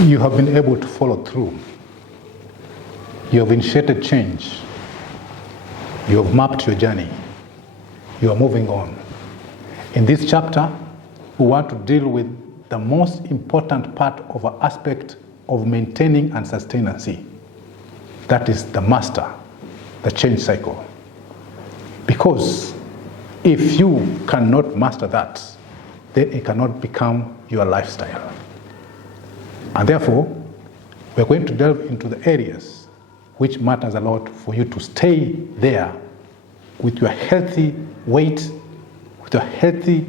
You have been able to follow through. You have initiated change. You have mapped your journey. You are moving on. In this chapter, we want to deal with the most important part of an aspect of maintaining and sustainability. That is the master, the change cycle. Because if you cannot master that, then it cannot become your lifestyle. And therefore, we're going to delve into the areas which matters a lot for you to stay there with your healthy weight, with your healthy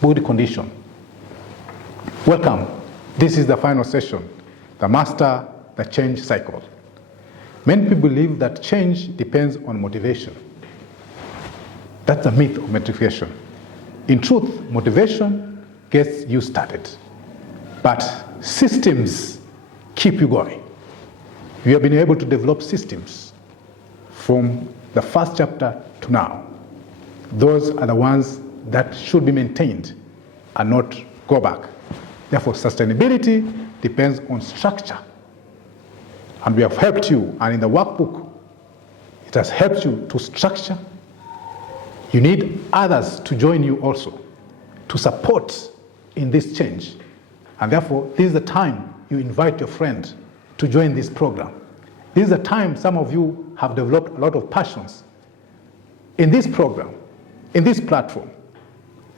body condition. Welcome. This is the final session, the master, the change cycle. Many people believe that change depends on motivation. That's a myth of motivation. In truth, motivation gets you started, but systems keep you going. We have been able to develop systems from the first chapter to now. Those are the ones that should be maintained and not go back. Therefore, sustainability depends on structure. And we have helped you, and in the workbook, it has helped you to structure. You need others to join you also, to support in this change. And therefore, this is the time you invite your friend to join this program. This is the time some of you have developed a lot of passions. In this program, in this platform,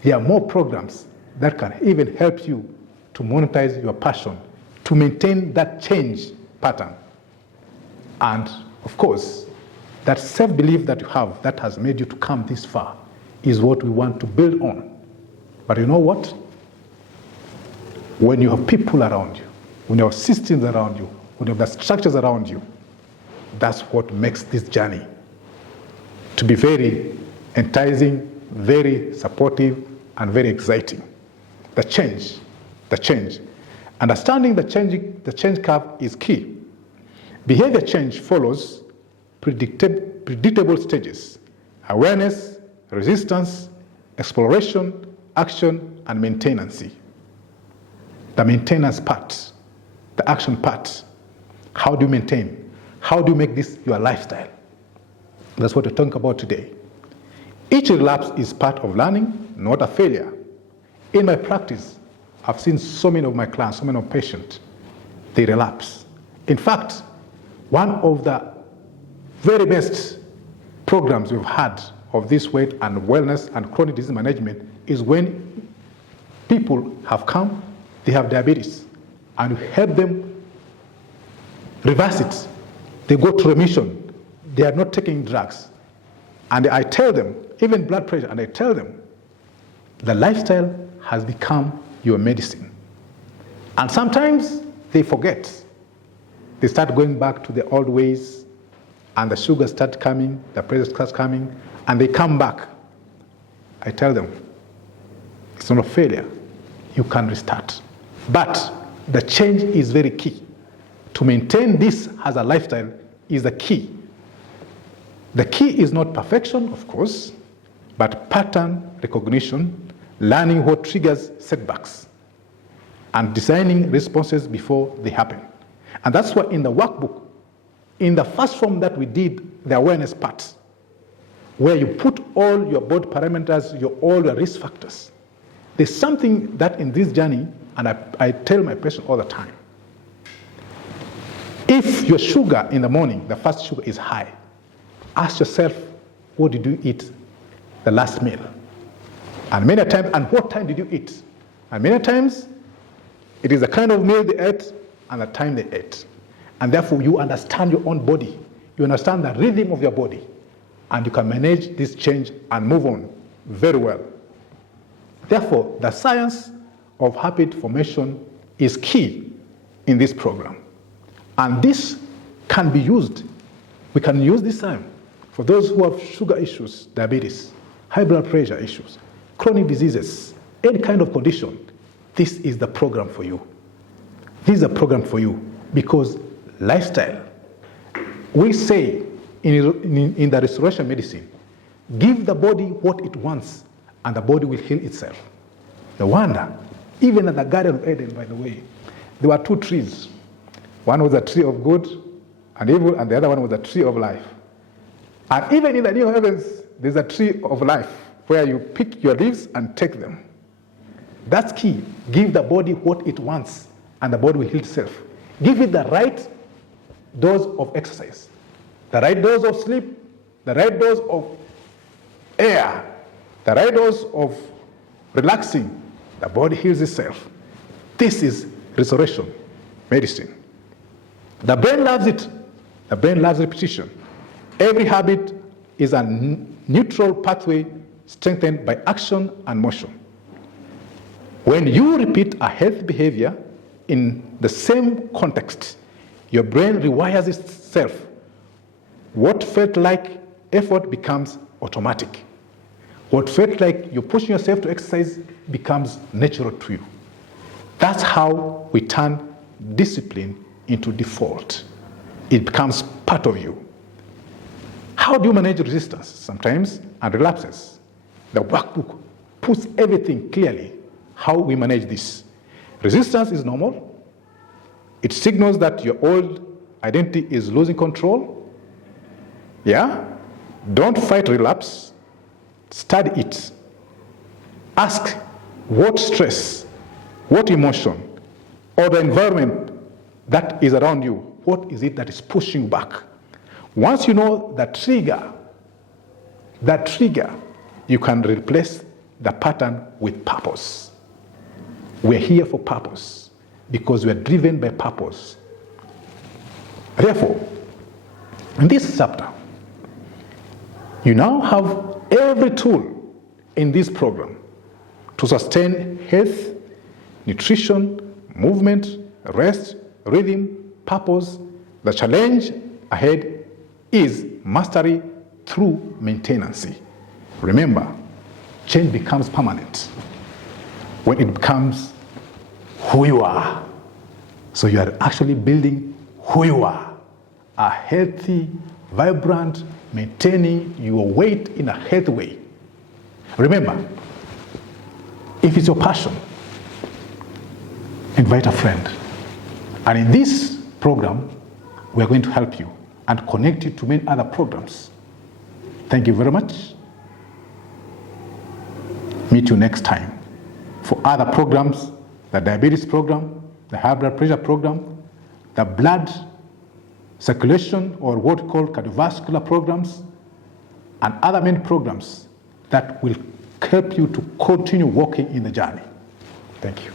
there are more programs that can even help you to monetize your passion, to maintain that change pattern. And of course, that self-belief that you have that has made you to come this far is what we want to build on. But you know what? When you have people around you, when you have systems around you, when you have the structures around you, that's what makes this journey to be very enticing, very supportive, and very exciting. The change. Understanding the change curve is key. Behavior change follows predictable stages: awareness, resistance, exploration, action, and maintenance. The maintenance part, the action part. How do you maintain? How do you make this your lifestyle? That's what we're talking about today. Each relapse is part of learning, not a failure. In my practice, I've seen so many of my clients, so many of patients, they relapse. In fact, one of the very best programs we've had of this weight and wellness and chronic disease management is when people have come, they have diabetes, and you help them reverse it. They go to remission. They are not taking drugs. And I tell them, even blood pressure, and I tell them, the lifestyle has become your medicine. And sometimes they forget. They start going back to the old ways, and the sugar starts coming, the pressure starts coming, and they come back. I tell them, it's not a failure. You can restart. But the change is very key. To maintain this as a lifestyle is the key. The key is not perfection, of course, but pattern recognition, learning what triggers setbacks, and designing responses before they happen. And that's why in the workbook, in the first form that we did, the awareness part, where you put all your body parameters, all your risk factors, there's something that in this journey, and I tell my patients all the time, if your sugar in the morning, the first sugar is high, ask yourself, what did you eat the last meal? And many times, and what time did you eat? And many times, it is the kind of meal they ate and the time they ate. And therefore, you understand your own body. You understand the rhythm of your body. And you can manage this change and move on very well. Therefore, the science of habit formation is key in this program. And this can be used. We can use this time for those who have sugar issues, diabetes, high blood pressure issues, chronic diseases, any kind of condition. This is the program for you. This is a program for you because lifestyle, we say in the restoration medicine, give the body what it wants and the body will heal itself. No wonder, even at the Garden of Eden, by the way, there were two trees. One was a tree of good and evil, and the other one was a tree of life. And even in the new heavens, there's a tree of life where you pick your leaves and take them. That's key. Give the body what it wants, and the body will heal itself. Give it the right dose of exercise, the right dose of sleep, the right dose of air, the right dose of relaxing. The body heals itself. This is restoration medicine. The brain loves it. The brain loves repetition. Every habit is a neutral pathway strengthened by action and motion. When you repeat a healthy behavior in the same context, your brain rewires itself. What felt like effort becomes automatic. What felt like you're pushing yourself to exercise becomes natural to you. That's how we turn discipline into default. It becomes part of you. How do you manage resistance sometimes and relapses? The workbook puts everything clearly how we manage this. Resistance is normal. It signals that your old identity is losing control. Yeah? Don't fight relapse. Study it. Ask what stress, what emotion, or the environment that is around you, what is it that is pushing back? Once you know the trigger, you can replace the pattern with purpose. We're here for purpose because we're driven by purpose. Therefore, in this chapter, you now have every tool in this program to sustain health, nutrition, movement, rest, rhythm, purpose. The challenge ahead is mastery through maintenance. Remember, change becomes permanent when it becomes who you are. So you are actually building who you are, a healthy, vibrant, maintaining your weight in a healthy way. Remember, if it's your passion, invite a friend. And in this program, we are going to help you and connect you to many other programs. Thank you very much. Meet you next time for other programs, the diabetes program, the high blood pressure program, the blood circulation or what we call cardiovascular programs, and other many programs that will help you to continue walking in the journey. Thank you.